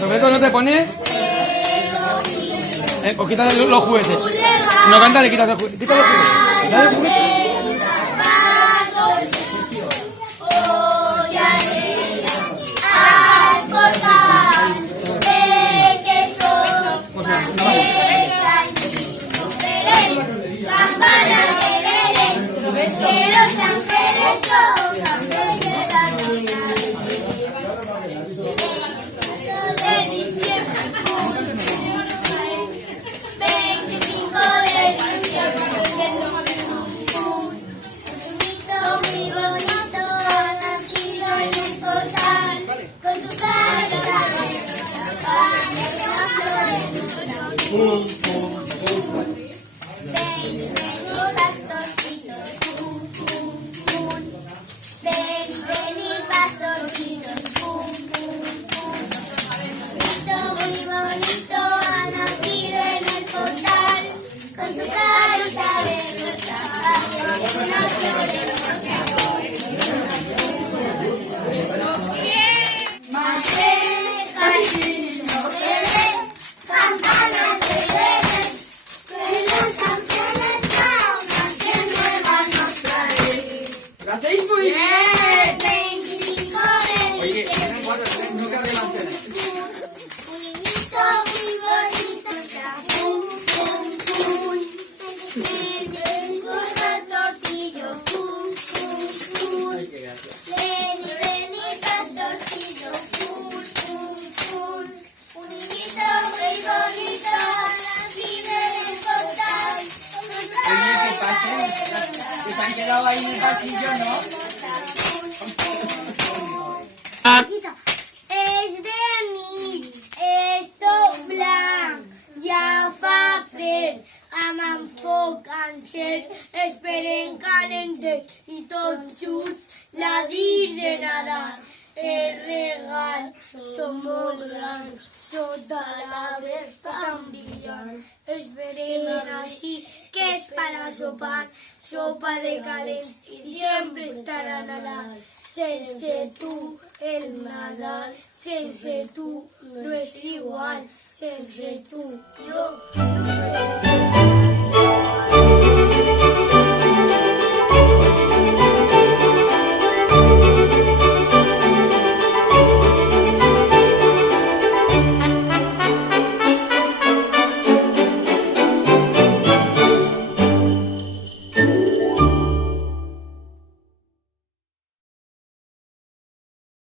Roberto, ¿no te pones? Pues quítale los juguetes. No cántale, quítale los juguetes. Quítale los juguetes. Quítale los juguetes. Han quedado ahí en el pasillo, ¿no? És de nit, és tot blanc, ja fa fred, amb enfoc encet, esperem calentet i tots junts la dir de Nadal. El regal són molt grans, sota l'arbre estan brillant. Esperem així que és para sopar, sopa de calents i sempre estarà Nadal. Sense tu el Nadal, sense tu no és igual, sense tu jo no sé.